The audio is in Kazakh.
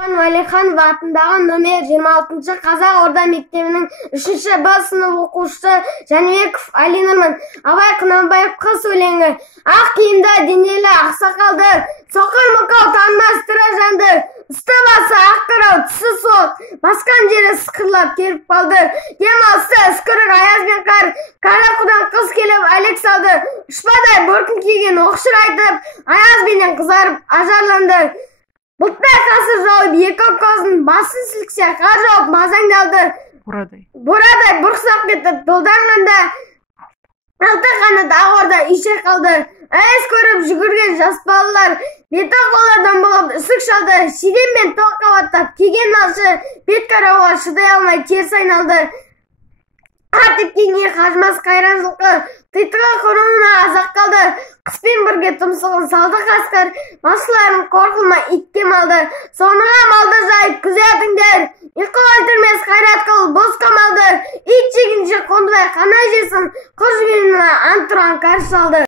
Валиханова атындағы нөмір 26 қазақ орта мектебінің 3-ші Б сынып оқушысы Жәнібеков Алинұрмын. Абай Құнанбаев қыс өлеңі. Ақ киімді денелі ақсақалды, соқыр мұқау танымас тірі жанды, үсті басы ақ қырау, түсі суық, басқан жері сықырлап керіп қалды. Демалысы үскірік аяз бен қар, кәрі құдан қыз келіп әлек салды. Ұшпадай бөркін киген оқшыр айтып, аяз бенен қызарып ажарланды. Бұлттай қасы жауып екі көзін басын сілксе қар жауып мазаңдалды. Бурадай бұрқсақ кетіп долданғанда алты қанат ағорда үйше қалды. Әйес көріп жүгірген жас балалар беті қолардан болып үсік шалды. Шидем мен тоқ қабаттап киген малшы бет қарауға шыдай алмай теріс айналды. Қатып кеңе қажмас қайран жылқы титығы құрымына азақ қалды. Қыспен бірге тұмсығын салды қасқыр, малшыларын қорқылмай итке малды. Соныға малды жайып күзетіңдер, ұйқы өлтірмес қайрат қыл бос қамалды. Ит жегінші қондыбай қана жесін, құр жібеніне ант тұрған қарсы алды.